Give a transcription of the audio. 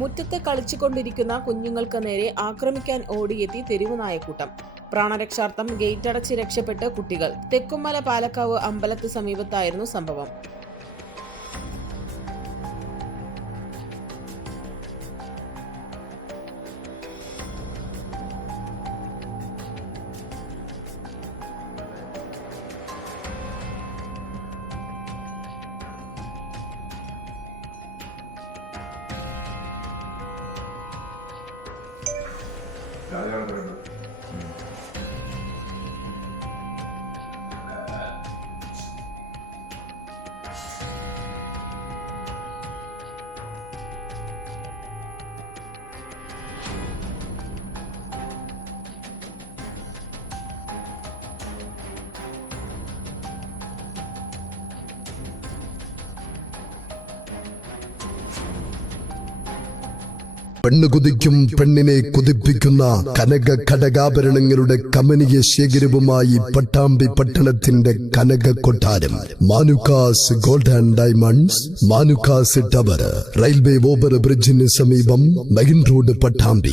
മുറ്റത്ത് കളിച്ചുകൊണ്ടിരിക്കുന്ന കുഞ്ഞുങ്ങൾക്ക് നേരെ ആക്രമിക്കാൻ ഓടിയെത്തി തെരുവുനായക്കൂട്ടം. പ്രാണരക്ഷാർത്ഥം ഗേറ്റ് അടച്ച് രക്ഷപ്പെട്ട് കുട്ടികൾ. തെക്കുംമല പാലക്കാവ് അമ്പലത്ത് സമീപത്തായിരുന്നു സംഭവം. പെണ്ണ് കുതിക്കും പെണ്ണിനെ കുതിപ്പിക്കുന്ന കനക ഘടകാഭരണങ്ങളുടെ കമനീയ ശേഖരവുമായി പട്ടാമ്പി പട്ടണത്തിന്റെ കനക കൊട്ടാരം Manukkas gold and diamonds, Manukkas tower, railway over ബ്രിഡ്ജിന് സമീപം മെയിൻ റോഡ്, പട്ടാമ്പി.